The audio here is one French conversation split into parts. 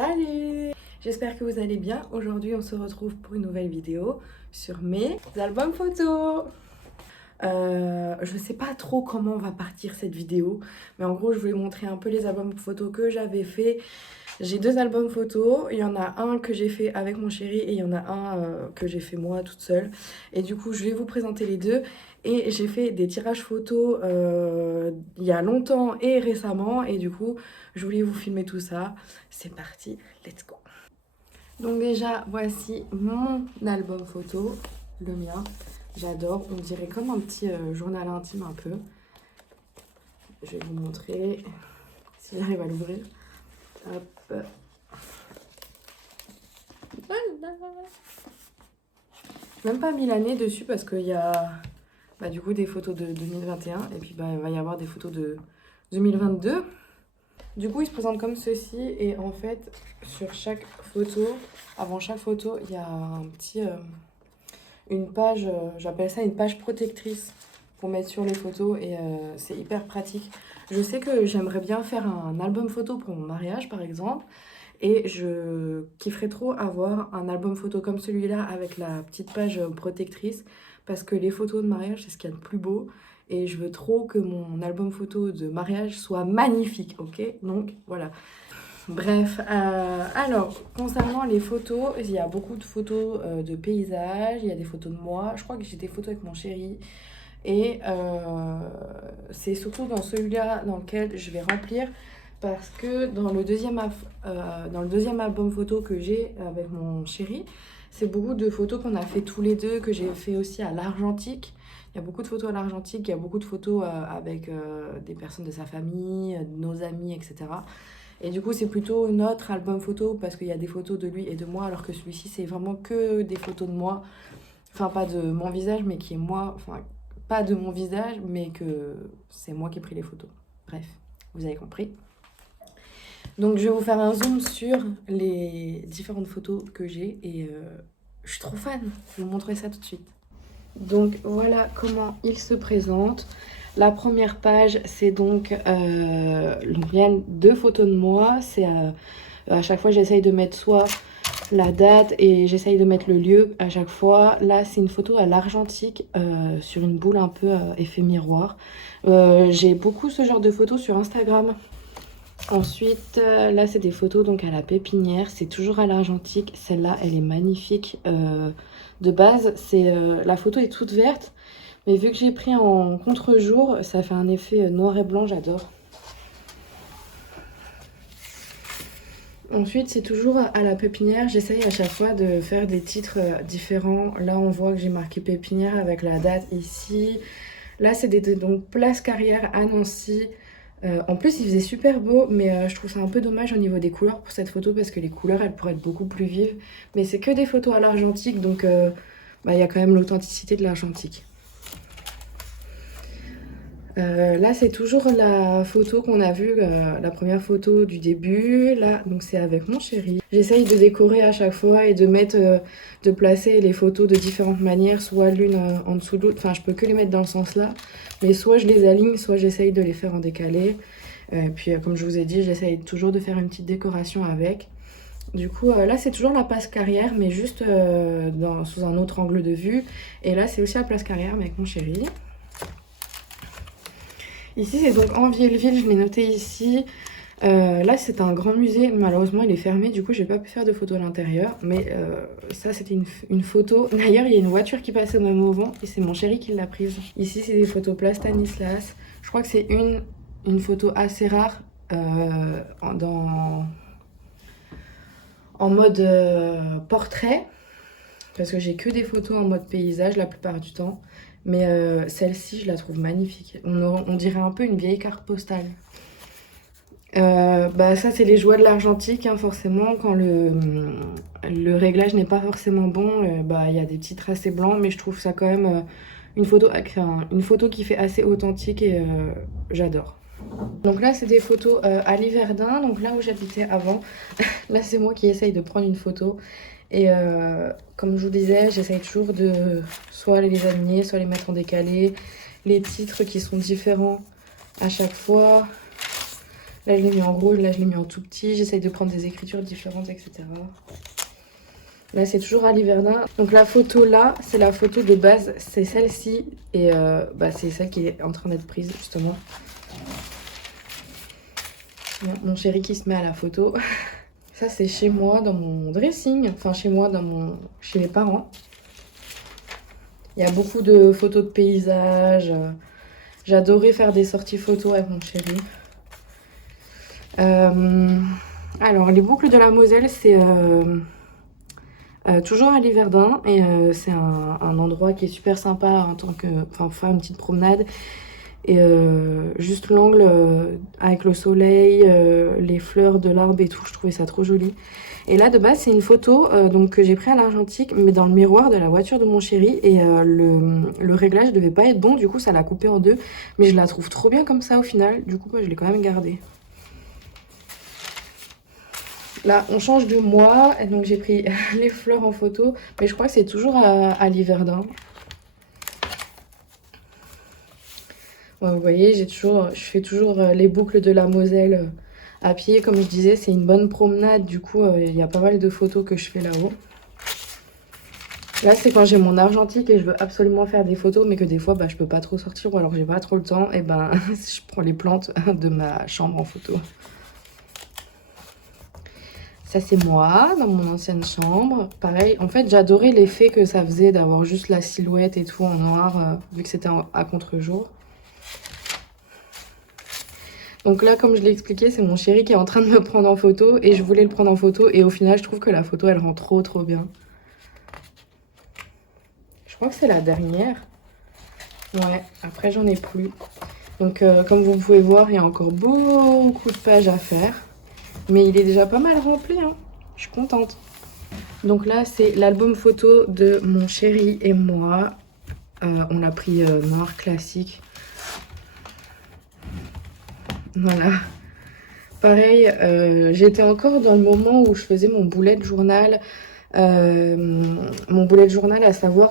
Salut! J'espère que vous allez bien. Aujourd'hui, on se retrouve pour une nouvelle vidéo sur mes albums photos. Je sais pas trop comment va partir cette vidéo, mais en gros, je voulais montrer un peu les albums photos que j'avais fait. J'ai deux albums photos. Il y en a un que j'ai fait avec mon chéri et il y en a un que j'ai fait moi toute seule. Et du coup, je vais vous présenter les deux. Et j'ai fait des tirages photos il y a longtemps et récemment. Et du coup, je voulais vous filmer tout ça. C'est parti, let's go. Donc déjà, voici mon album photo, le mien. J'adore, on dirait comme un petit journal intime un peu. Je vais vous montrer si j'arrive à l'ouvrir. Hop. Voilà. Même pas mis l'année dessus parce qu'il y a du coup des photos de 2021 et puis il va y avoir des photos de 2022. Du coup, il se présente comme ceci et en fait, sur chaque photo, avant chaque photo, il y a un petit, une page, j'appelle ça une page protectrice pour mettre sur les photos et c'est hyper pratique. Je sais que j'aimerais bien faire un album photo pour mon mariage par exemple et je kifferais trop avoir un album photo comme celui-là avec la petite page protectrice parce que les photos de mariage, c'est ce qu'il y a de plus beau. Et je veux trop que mon album photo de mariage soit magnifique, ok? Donc voilà. Bref, alors concernant les photos, il y a beaucoup de photos de paysages, il y a des photos de moi. Je crois que j'ai des photos avec mon chéri. Et c'est surtout dans celui-là dans lequel je vais remplir parce que dans le deuxième album photo que j'ai avec mon chéri, c'est beaucoup de photos qu'on a fait tous les deux, que j'ai fait aussi à l'argentique. Il y a beaucoup de photos à l'argentique, il y a beaucoup de photos avec des personnes de sa famille, de nos amis, etc. Et du coup, c'est plutôt notre album photo parce qu'il y a des photos de lui et de moi, alors que celui-ci, c'est vraiment que des photos de moi. Enfin, pas de mon visage, mais qui est moi. Enfin, pas de mon visage, mais que c'est moi qui ai pris les photos. Bref, vous avez compris. Donc, je vais vous faire un zoom sur les différentes photos que j'ai et je suis trop fan. Je vais vous montrer ça tout de suite. Donc voilà comment il se présente. La première page, c'est donc il y a deux photos de moi. C'est à chaque fois j'essaye de mettre soit la date et j'essaye de mettre le lieu à chaque fois. Là, c'est une photo à l'argentique sur une boule un peu effet miroir. J'ai beaucoup ce genre de photos sur Instagram. Ensuite, là, c'est des photos donc à la pépinière. C'est toujours à l'argentique. Celle-là, elle est magnifique. De base, la photo est toute verte. Mais vu que j'ai pris en contre-jour, ça fait un effet noir et blanc. J'adore. Ensuite, c'est toujours à la pépinière. J'essaye à chaque fois de faire des titres différents. Là, on voit que j'ai marqué pépinière avec la date ici. Là, c'est donc Place Carrière à Nancy. En plus, il faisait super beau, mais je trouve ça un peu dommage au niveau des couleurs pour cette photo parce que les couleurs, elles pourraient être beaucoup plus vives. Mais c'est que des photos à l'argentique, donc il y a quand même l'authenticité de l'argentique. Là, c'est toujours la photo qu'on a vue, la première photo du début. Là, donc c'est avec mon chéri. J'essaye de décorer à chaque fois et de de placer les photos de différentes manières, soit l'une en dessous de l'autre. Enfin, je peux que les mettre dans le sens là, mais soit je les aligne, soit j'essaye de les faire en décalé. Puis, comme je vous ai dit, j'essaye toujours de faire une petite décoration avec. Du coup, là, c'est toujours la place carrière, mais juste sous un autre angle de vue. Et là, c'est aussi la place carrière, mais avec mon chéri. Ici, c'est donc en Vieilleville, je l'ai noté ici. Là, c'est un grand musée. Malheureusement, il est fermé. Du coup, j'ai pas pu faire de photos à l'intérieur. Mais ça, c'était une photo. D'ailleurs, il y a une voiture qui passait au même moment et c'est mon chéri qui l'a prise. Ici, c'est des photos Place Stanislas. Je crois que c'est une photo assez rare en mode portrait. Parce que j'ai que des photos en mode paysage la plupart du temps. Mais celle-ci, je la trouve magnifique. On dirait un peu une vieille carte postale. Ça, c'est les joies de l'argentique, hein, forcément. Quand le réglage n'est pas forcément bon, il y a des petits tracés blancs. Mais je trouve ça quand même une photo qui fait assez authentique et j'adore. Donc là, c'est des photos à Liverdun, donc là où j'habitais avant. Là, c'est moi qui essaye de prendre une photo. Et comme je vous disais, j'essaye toujours de soit les aligner, soit les mettre en décalé. Les titres qui sont différents à chaque fois. Là, je l'ai mis en gros, là, je l'ai mis en tout petit. J'essaye de prendre des écritures différentes, etc. Là, c'est toujours Ali Verdun. Donc la photo là, c'est la photo de base, c'est celle-ci. Et c'est celle qui est en train d'être prise, justement. Mon chéri qui se met à la photo. Ça, c'est chez moi, dans mon dressing. Enfin, chez moi, chez mes parents. Il y a beaucoup de photos de paysages. J'adorais faire des sorties photos avec mon chéri. Alors, les boucles de la Moselle, c'est toujours à Liverdun. Et c'est un endroit qui est super sympa en tant que... Enfin, faire une petite promenade. Et juste l'angle avec le soleil, les fleurs de l'arbre et tout, je trouvais ça trop joli. Et là de base c'est une photo donc, que j'ai pris à l'argentique mais dans le miroir de la voiture de mon chéri. Et le réglage devait pas être bon, du coup ça l'a coupé en deux. Mais je la trouve trop bien comme ça au final, du coup je l'ai quand même gardée. Là on change de mois, donc j'ai pris les fleurs en photo. Mais je crois que c'est toujours à Liverdun. Ouais, vous voyez, je fais toujours les boucles de la Moselle à pied. Comme je disais, c'est une bonne promenade. Du coup, il y a pas mal de photos que je fais là-haut. Là, c'est quand j'ai mon argentique et je veux absolument faire des photos, mais que des fois, je peux pas trop sortir ou alors j'ai pas trop le temps. Et je prends les plantes de ma chambre en photo. Ça, c'est moi, dans mon ancienne chambre. Pareil, en fait, j'adorais l'effet que ça faisait d'avoir juste la silhouette et tout en noir, vu que c'était à contre-jour. Donc là, comme je l'ai expliqué, c'est mon chéri qui est en train de me prendre en photo. Et je voulais le prendre en photo. Et au final, je trouve que la photo, elle rend trop bien. Je crois que c'est la dernière. Ouais, après, j'en ai plus. Donc, comme vous pouvez voir, il y a encore beaucoup de pages à faire. Mais il est déjà pas mal rempli, hein. Je suis contente. Donc là, c'est l'album photo de mon chéri et moi. On l'a pris noir classique. Voilà. Pareil, j'étais encore dans le moment où je faisais mon bullet journal. Mon bullet journal, à savoir,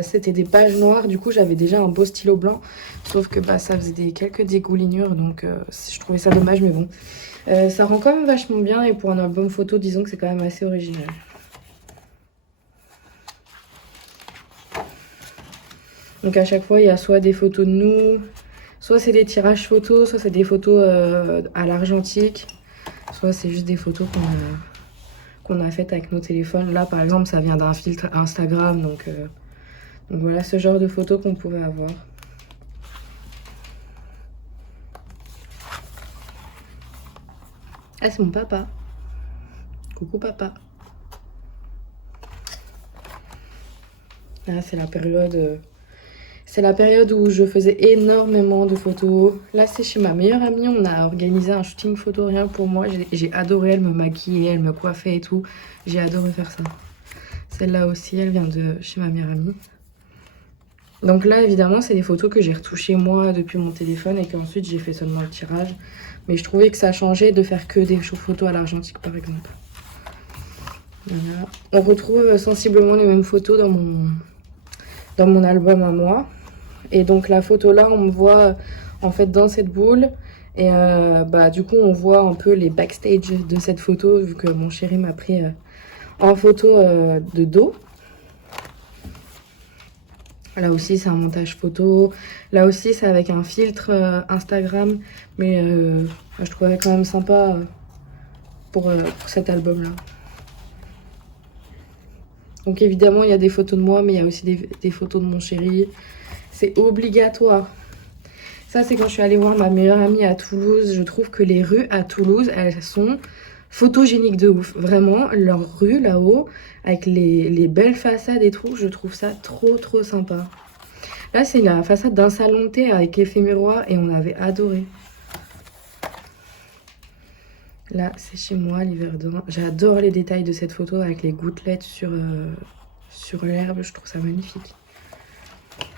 c'était des pages noires. Du coup, j'avais déjà un beau stylo blanc. Sauf que ça faisait quelques dégoulinures. Donc, je trouvais ça dommage, mais bon. Ça rend quand même vachement bien. Et pour un album photo, disons que c'est quand même assez original. Donc, à chaque fois, il y a soit des photos de nous... Soit c'est des tirages photos, soit c'est des photos à l'argentique, soit c'est juste des photos qu'on a faites avec nos téléphones. Là, par exemple, ça vient d'un filtre Instagram, donc voilà ce genre de photos qu'on pouvait avoir. Ah, c'est mon papa. Coucou papa. Là, c'est la période... C'est la période où je faisais énormément de photos. Là, c'est chez ma meilleure amie. On a organisé un shooting photo rien que pour moi. J'ai adoré. Elle me maquillait, elle me coiffait et tout. J'ai adoré faire ça. Celle-là aussi, elle vient de chez ma meilleure amie. Donc là, évidemment, c'est des photos que j'ai retouchées moi depuis mon téléphone et qu'ensuite j'ai fait seulement le tirage. Mais je trouvais que ça changeait de faire que des photos à l'argentique, par exemple. Voilà. On retrouve sensiblement les mêmes photos dans mon album à moi. Et donc la photo là, on me voit en fait dans cette boule. Et du coup, on voit un peu les backstage de cette photo, vu que mon chéri m'a pris en photo de dos. Là aussi, c'est un montage photo. Là aussi, c'est avec un filtre Instagram. Mais je trouvais quand même sympa pour cet album-là. Donc évidemment, il y a des photos de moi, mais il y a aussi des photos de mon chéri. C'est obligatoire. Ça, c'est quand je suis allée voir ma meilleure amie à Toulouse. Je trouve que les rues à Toulouse, elles sont photogéniques de ouf. Vraiment, leurs rues là-haut, avec les belles façades et tout, je trouve ça trop sympa. Là, c'est la façade d'un salon de thé avec effet miroir et on avait adoré. Là, c'est chez moi, Liverdun. J'adore les détails de cette photo avec les gouttelettes sur l'herbe. Je trouve ça magnifique.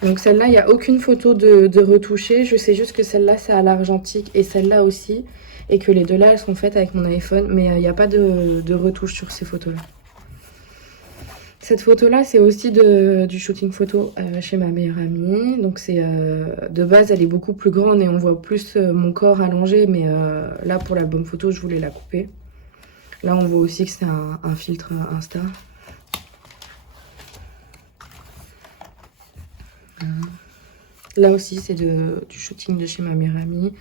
Donc celle-là, il n'y a aucune photo de retouchée. Je sais juste que celle-là, c'est à l'argentique et celle-là aussi. Et que les deux là, elles sont faites avec mon iPhone. Mais il n'y a pas de retouche sur ces photos-là. Cette photo-là, c'est aussi du shooting photo chez ma meilleure amie. Donc de base, elle est beaucoup plus grande et on voit plus mon corps allongé. Mais là, pour l'album photo, je voulais la couper. Là, on voit aussi que c'est un filtre Insta. Là aussi, c'est du shooting de chez ma meilleure amie.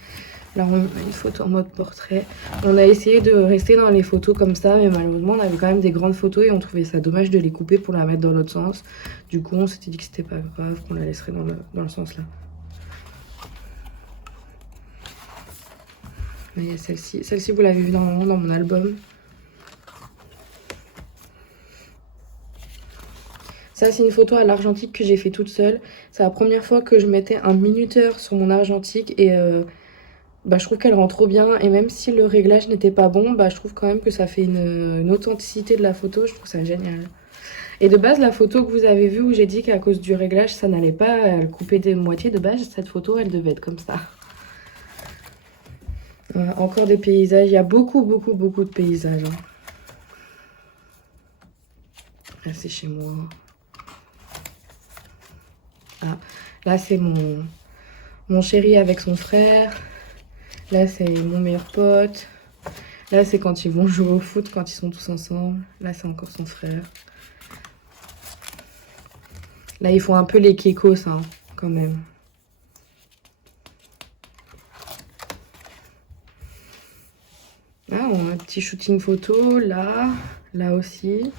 Là, on a une photo en mode portrait. On a essayé de rester dans les photos comme ça, mais malheureusement, on avait quand même des grandes photos et on trouvait ça dommage de les couper pour la mettre dans l'autre sens. Du coup, on s'était dit que c'était pas grave, qu'on la laisserait dans le sens là. Là, il y a celle-ci. Celle-ci, vous l'avez vue dans mon album. Ça, c'est une photo à l'argentique que j'ai fait toute seule. C'est la première fois que je mettais un minuteur sur mon argentique et je trouve qu'elle rend trop bien. Et même si le réglage n'était pas bon, je trouve quand même que ça fait une authenticité de la photo. Je trouve ça génial. Et de base, la photo que vous avez vue où j'ai dit qu'à cause du réglage, ça n'allait pas le couper des moitiés, de base, cette photo, elle devait être comme ça. Encore des paysages. Il y a beaucoup de paysages. Hein. Là, c'est chez moi. Ah, là, c'est mon chéri avec son frère. Là, c'est mon meilleur pote. Là, c'est quand ils vont jouer au foot, quand ils sont tous ensemble. Là, c'est encore son frère. Là, ils font un peu les kékos, hein, quand même. Ah, on a un petit shooting photo, là aussi.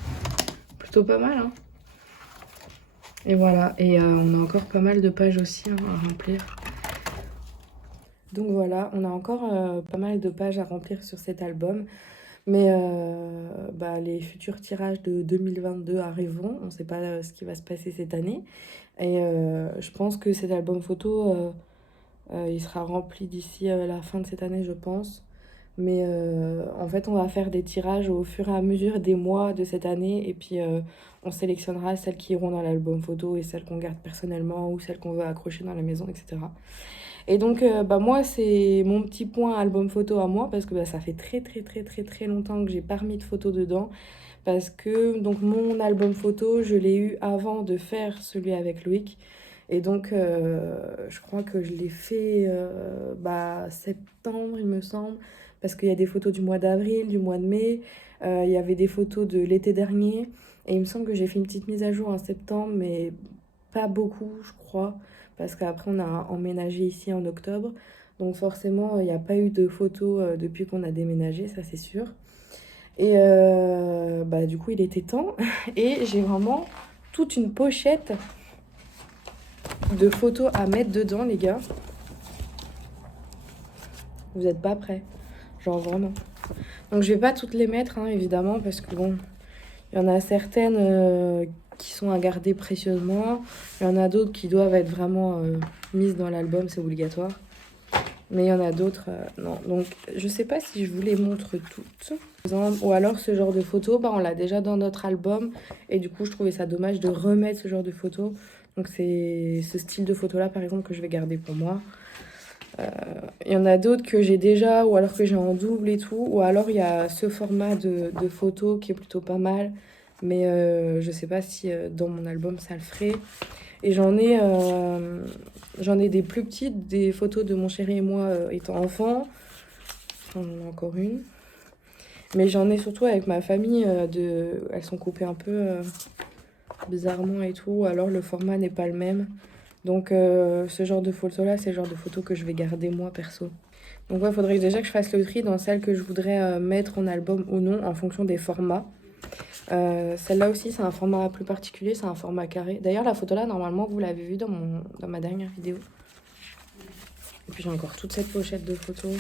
Plutôt pas mal, hein. Et voilà, et on a encore pas mal de pages aussi hein, à remplir. Donc voilà, on a encore pas mal de pages à remplir sur cet album. Mais les futurs tirages de 2022 arriveront. On ne sait pas ce qui va se passer cette année. Et je pense que cet album photo, il sera rempli d'ici la fin de cette année, je pense. Mais en fait, on va faire des tirages au fur et à mesure des mois de cette année. Et puis, on sélectionnera celles qui iront dans l'album photo et celles qu'on garde personnellement ou celles qu'on veut accrocher dans la maison, etc. Et donc, moi, c'est mon petit point album photo à moi parce que ça fait très longtemps que j'ai pas remis de photos dedans. Parce que donc mon album photo, je l'ai eu avant de faire celui avec Loïc. Et donc, je crois que je l'ai fait septembre, il me semble. Parce qu'il y a des photos du mois d'avril, du mois de mai. Il y avait des photos de l'été dernier. Et il me semble que j'ai fait une petite mise à jour en septembre, mais pas beaucoup, je crois. Parce qu'après, on a emménagé ici en octobre. Donc forcément, il n'y a pas eu de photos depuis qu'on a déménagé, ça c'est sûr. Et du coup, il était temps. Et j'ai vraiment toute une pochette de photos à mettre dedans, les gars. Vous n'êtes pas prêts. Genre vraiment. Donc je vais pas toutes les mettre, hein, évidemment, parce que bon, il y en a certaines qui sont à garder précieusement. Il y en a d'autres qui doivent être vraiment mises dans l'album, c'est obligatoire. Mais il y en a d'autres, non. Donc, je sais pas si je vous les montre toutes. Ou alors, ce genre de photos, on l'a déjà dans notre album. Et du coup, je trouvais ça dommage de remettre ce genre de photos. Donc, c'est ce style de photo-là, par exemple, que je vais garder pour moi. Il y en a d'autres que j'ai déjà, ou alors que j'ai en double et tout. Ou alors, il y a ce format de photo qui est plutôt pas mal. Mais je sais pas si dans mon album, ça le ferait. Et j'en ai des plus petites, des photos de mon chéri et moi étant enfant. J'en ai encore une. Mais j'en ai surtout avec ma famille. Elles sont coupées un peu bizarrement et tout. Alors le format n'est pas le même. Donc ce genre de photos-là, c'est le genre de photos que je vais garder moi perso. Donc il faudrait déjà que je fasse le tri dans celles que je voudrais mettre en album ou non en fonction des formats. Celle-là aussi, c'est un format plus particulier, c'est un format carré. D'ailleurs, la photo là, normalement, vous l'avez vue dans ma dernière vidéo. Et puis j'ai encore toute cette pochette de photos.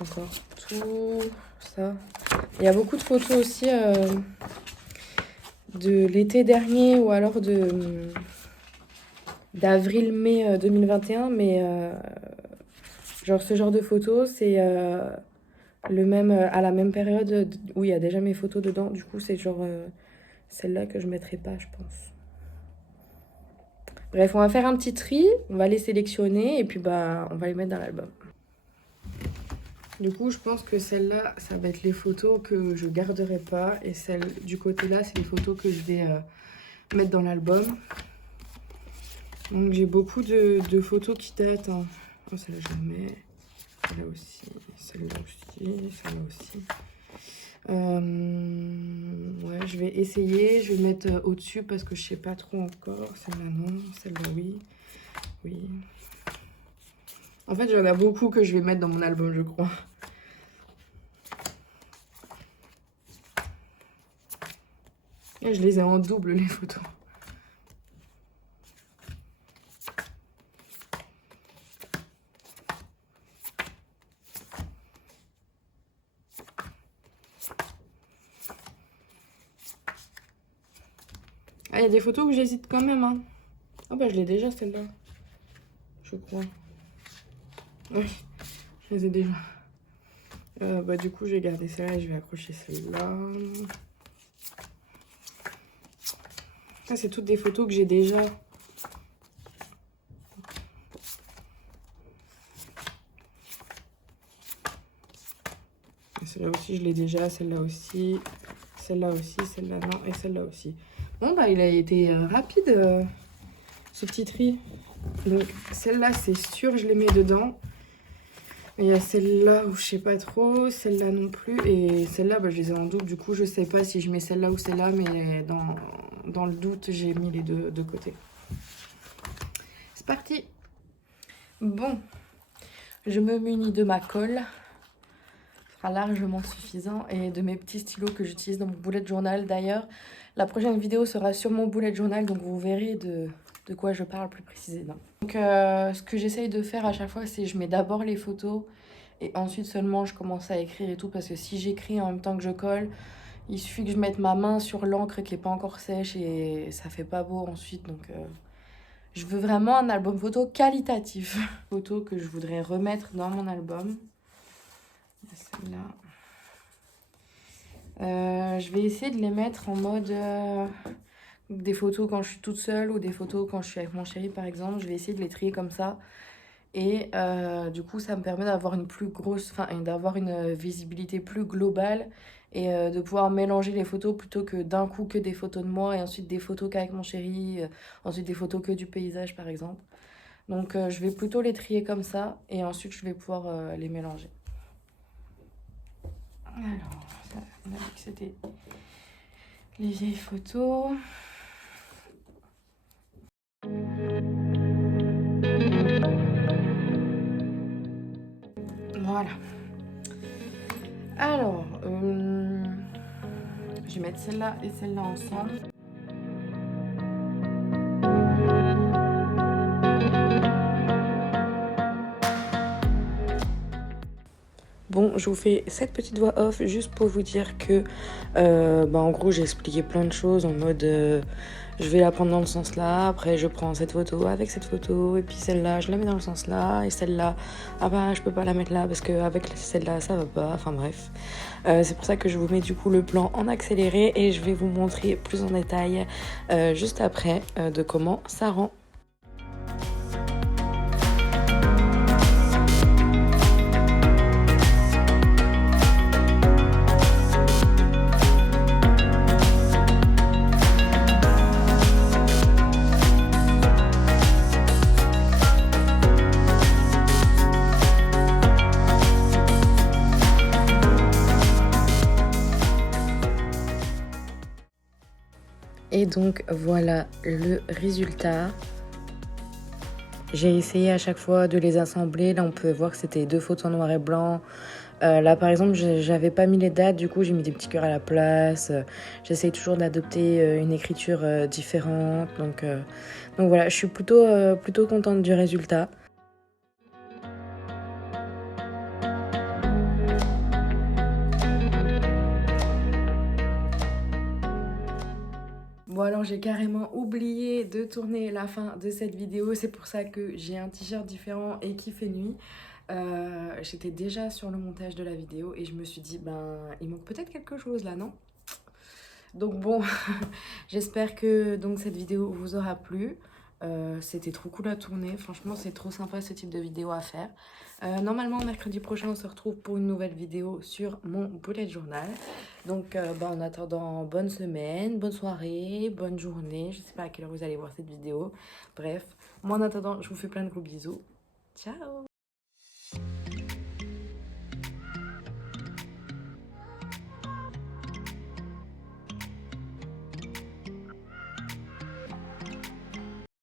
Encore tout ça. Il y a beaucoup de photos aussi de l'été dernier ou alors d'avril-mai 2021. Mais genre ce genre de photos, c'est à la même période où il y a déjà mes photos dedans. Du coup, c'est genre celle-là que je mettrai pas, je pense. Bref, on va faire un petit tri, on va les sélectionner et puis on va les mettre dans l'album. Du coup, je pense que celle-là, ça va être les photos que je garderai pas. Et celle du côté-là, c'est les photos que je vais mettre dans l'album. Donc, j'ai beaucoup de photos qui datent. Hein. Oh, celle-là, je la mets. Celle-là aussi, celle-là aussi, celle-là aussi. Ouais, je vais essayer. Je vais mettre au-dessus parce que je sais pas trop encore. Celle-là, non. Celle-là, oui. Oui. En fait, j'en ai beaucoup que je vais mettre dans mon album, je crois. Et je les ai en double, les photos. Ah, il y a des photos où j'hésite quand même, hein. Ah bah, je l'ai déjà, celle-là. Je crois. Oui, je les ai déjà. Bah, du coup, je vais garder celle-là et je vais accrocher celle-là. Ah, c'est toutes des photos que j'ai déjà. Celle-là aussi, je l'ai déjà. Celle-là aussi. Celle-là aussi. Celle-là, non. Et celle-là aussi. Bon, bah, il a été rapide, ce petit tri. Donc, celle-là, c'est sûr, je les mets dedans. Il y a celle-là où je sais pas trop, celle-là non plus. Et celle-là, bah, je les ai en doute. Du coup, je sais pas si je mets celle-là ou celle-là. Mais dans le doute, j'ai mis les deux de côté. C'est parti. Bon, je me munis de ma colle. Ce sera largement suffisant. Et de mes petits stylos que j'utilise dans mon bullet journal. D'ailleurs, la prochaine vidéo sera sur mon bullet journal. Donc, vous verrez de quoi je parle plus précisément. Donc, ce que j'essaye de faire à chaque fois, c'est je mets d'abord les photos et ensuite seulement je commence à écrire et tout. Parce que si j'écris en même temps que je colle, il suffit que je mette ma main sur l'encre qui n'est pas encore sèche et ça fait pas beau ensuite. Donc, je veux vraiment un album photo qualitatif. Photos que je voudrais remettre dans mon album. Celle-là. Je vais essayer de les mettre en mode des photos quand je suis toute seule ou des photos quand je suis avec mon chéri par exemple. Je vais essayer de les trier comme ça. Et du coup, ça me permet d'avoir une plus grosse, enfin, d'avoir une visibilité plus globale et de pouvoir mélanger les photos plutôt que d'un coup que des photos de moi et ensuite des photos qu'avec mon chéri, ensuite des photos que du paysage par exemple. Donc je vais plutôt les trier comme ça et ensuite je vais pouvoir les mélanger. Alors, ça, on a vu que c'était les vieilles photos. Voilà. Alors, je vais mettre celle-là et celle-là ensemble. Bon, je vous fais cette petite voix off juste pour vous dire que, en gros, j'ai expliqué plein de choses en mode, je vais la prendre dans le sens là, après je prends cette photo avec cette photo, et puis celle-là, je la mets dans le sens là, et celle-là, ah bah, je peux pas la mettre là parce qu'avec celle-là, ça va pas, enfin bref. C'est pour ça que je vous mets du coup le plan en accéléré, et je vais vous montrer plus en détail juste après de comment ça rend. Et donc voilà le résultat. J'ai essayé à chaque fois de les assembler. Là on peut voir que c'était 2 photos en noir et blanc. Là par exemple j'avais pas mis les dates, du coup j'ai mis des petits cœurs à la place. J'essaye toujours d'adopter une écriture différente. Donc voilà, je suis plutôt contente du résultat. Bon alors j'ai carrément oublié de tourner la fin de cette vidéo, c'est pour ça que j'ai un t-shirt différent et qui fait nuit. J'étais déjà sur le montage de la vidéo et je me suis dit il manque peut-être quelque chose là, non? Donc bon, j'espère que donc cette vidéo vous aura plu. C'était trop cool à tourner. Franchement, c'est trop sympa ce type de vidéo à faire. Normalement, mercredi prochain, on se retrouve pour une nouvelle vidéo sur mon bullet journal. Donc, en attendant, bonne semaine, bonne soirée, bonne journée. Je sais pas à quelle heure vous allez voir cette vidéo. Bref, moi en attendant, je vous fais plein de gros bisous. Ciao!